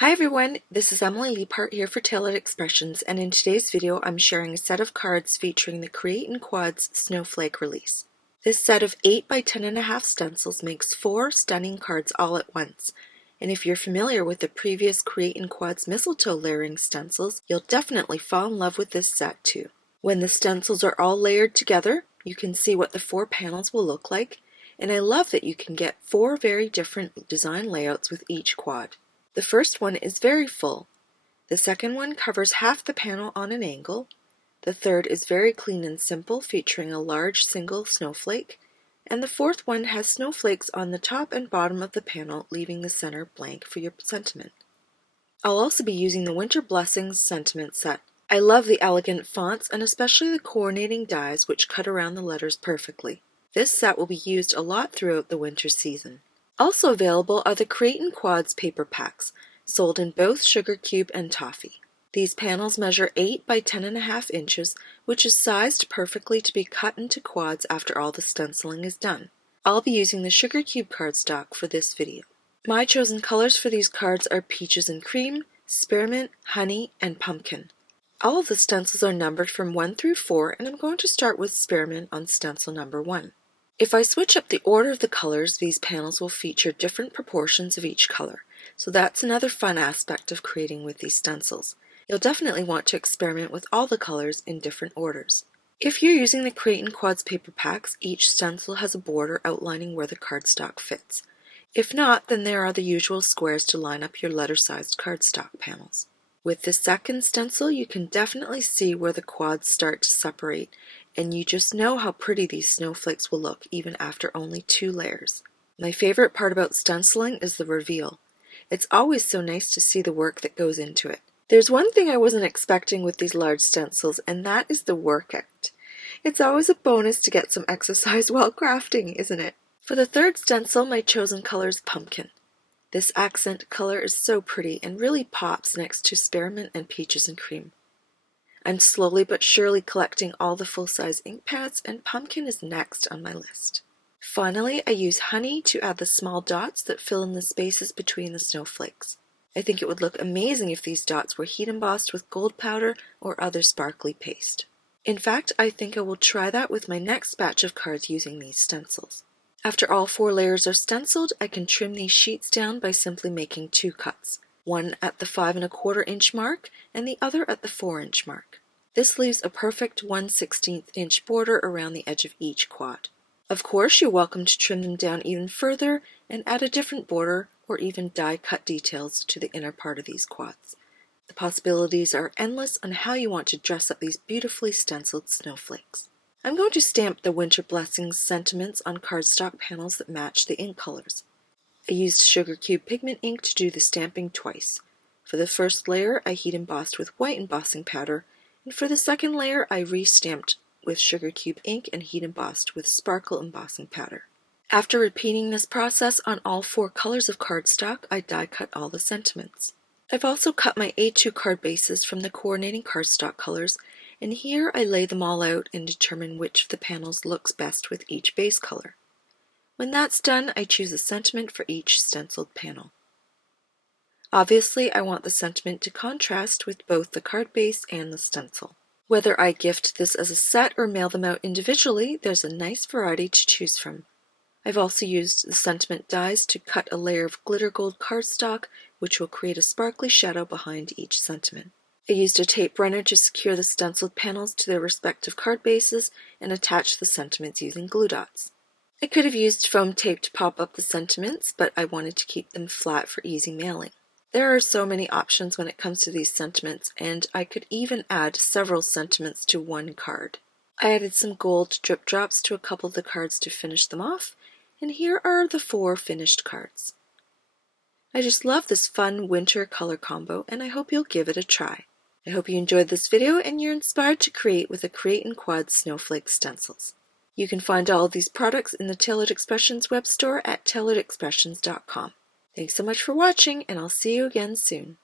Hi everyone, this is Emily Leiphart here for Tailored Expressions, and in today's video I'm sharing a set of cards featuring the Create in Quads Snowflake release. This set of 8 by 10.5 stencils makes 4 stunning cards all at once, and if you're familiar with the previous Create in Quads mistletoe layering stencils, you'll definitely fall in love with this set too. When the stencils are all layered together, you can see what the 4 panels will look like, and I love that you can get 4 very different design layouts with each quad. The first one is very full. The second one covers half the panel on an angle. The third is very clean and simple, featuring a large single snowflake. And the fourth one has snowflakes on the top and bottom of the panel, leaving the center blank for your sentiment. I'll also be using the Winter Blessings sentiment set. I love the elegant fonts and especially the coordinating dies which cut around the letters perfectly. This set will be used a lot throughout the winter season. Also available are the Create in Quads paper packs, sold in both sugar cube and toffee. These panels measure 8 by 10.5 inches, which is sized perfectly to be cut into quads after all the stenciling is done. I'll be using the sugar cube cardstock for this video. My chosen colors for these cards are peaches and cream, spearmint, honey, and pumpkin. All of the stencils are numbered from 1 through 4, and I'm going to start with spearmint on stencil number 1. If I switch up the order of the colors, these panels will feature different proportions of each color, so that's another fun aspect of creating with these stencils. You'll definitely want to experiment with all the colors in different orders. If you're using the Create in Quads paper packs, each stencil has a border outlining where the cardstock fits. If not, then there are the usual squares to line up your letter-sized cardstock panels. With the second stencil, you can definitely see where the quads start to separate, and you just know how pretty these snowflakes will look even after only 2 layers. My favorite part about stenciling is the reveal. It's always so nice to see the work that goes into it. There's one thing I wasn't expecting with these large stencils, and that is the workout. It's always a bonus to get some exercise while crafting, isn't it? For the third stencil, my chosen color is pumpkin. This accent color is so pretty and really pops next to spearmint and peaches and cream. I'm slowly but surely collecting all the full-size ink pads, and pumpkin is next on my list. Finally, I use honey to add the small dots that fill in the spaces between the snowflakes. I think it would look amazing if these dots were heat embossed with gold powder or other sparkly paste. In fact, I think I will try that with my next batch of cards using these stencils. After all 4 layers are stenciled, I can trim these sheets down by simply making 2 cuts, one at the 5¼ inch mark and the other at the 4-inch mark. This leaves a perfect 1/16 inch border around the edge of each quad. Of course, you're welcome to trim them down even further and add a different border or even die cut details to the inner part of these quads. The possibilities are endless on how you want to dress up these beautifully stenciled snowflakes. I'm going to stamp the Winter Blessings sentiments on cardstock panels that match the ink colors. I used sugar cube pigment ink to do the stamping twice. For the first layer, I heat embossed with white embossing powder, and for the second layer, I re-stamped with sugar cube ink and heat embossed with sparkle embossing powder. After repeating this process on all 4 colors of cardstock, I die cut all the sentiments. I've also cut my A2 card bases from the coordinating cardstock colors, and here I lay them all out and determine which of the panels looks best with each base color. When that's done, I choose a sentiment for each stenciled panel. Obviously, I want the sentiment to contrast with both the card base and the stencil. Whether I gift this as a set or mail them out individually, there's a nice variety to choose from. I've also used the sentiment dies to cut a layer of glitter gold cardstock, which will create a sparkly shadow behind each sentiment. I used a tape runner to secure the stenciled panels to their respective card bases and attach the sentiments using glue dots. I could have used foam tape to pop up the sentiments, but I wanted to keep them flat for easy mailing. There are so many options when it comes to these sentiments, and I could even add several sentiments to one card. I added some gold drip drops to a couple of the cards to finish them off, and here are the 4 finished cards. I just love this fun winter color combo, and I hope you'll give it a try. I hope you enjoyed this video and you're inspired to create with the Create in Quads Snowflake stencils. You can find all of these products in the Tailored Expressions web store at tailoredexpressions.com. Thanks so much for watching, and I'll see you again soon.